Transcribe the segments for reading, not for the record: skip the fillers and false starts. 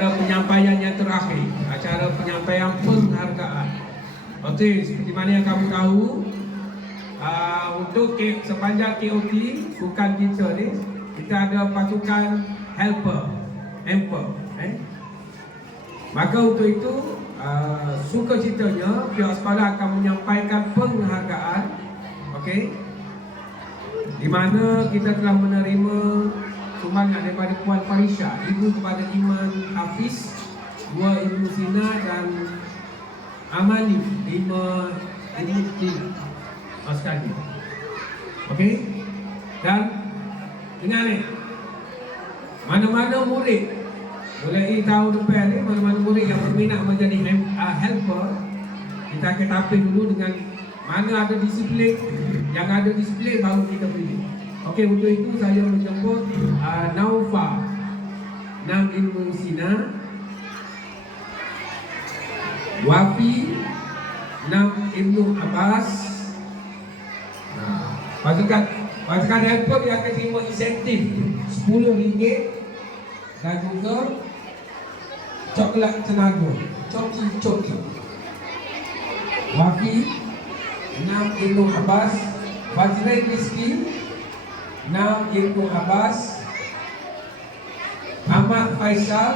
Penyampaian yang terakhir, acara penyampaian penghargaan. Okey, seperti mana yang kamu tahu, untuk sepanjang KOT bukan kita ni, kita ada pasukan helper. Maka untuk itu, sukacitanya pihak sekolah akan menyampaikan penghargaan, okey, di mana kita telah menerima sumbangan daripada Puan Farisha, ibu kepada Iman Hafiz, 2 Ibu Sina dan Amani, 5 Ibu Tina sekali. Okey? Dan dengar ni, mana-mana murid mulai tahun depan ni, mana-mana murid yang berminat menjadi helper, kita akan tapis dulu dengan mana ada disiplin. Yang ada disiplin baru kita pilih. Okey, untuk itu saya menjemput Naufa, 6 Ilmu Sina, Wafi, 6 Ilmu Abbas. Pasukan helper dia akan terima insentif RM10 dan juga coklat tenaga, coki. Wafi, 6 Ilmu Abbas, Fazrul Rizki, 6 Ilmu Abbas, Ahmad Faisal,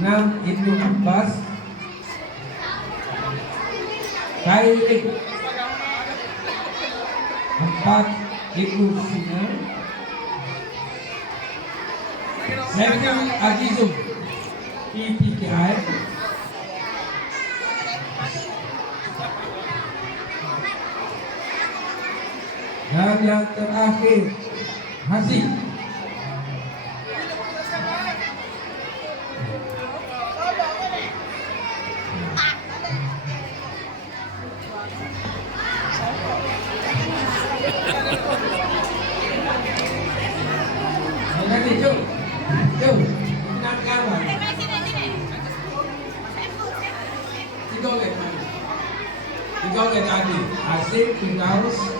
6 Ilmu Abbas, Kailik, 4 Ilmu Sina, Saiful Azizul, PPKI, dan yang terakhir Haziq. Jom, nak gambar. 3 orang tadi, Haziq, Firdaus,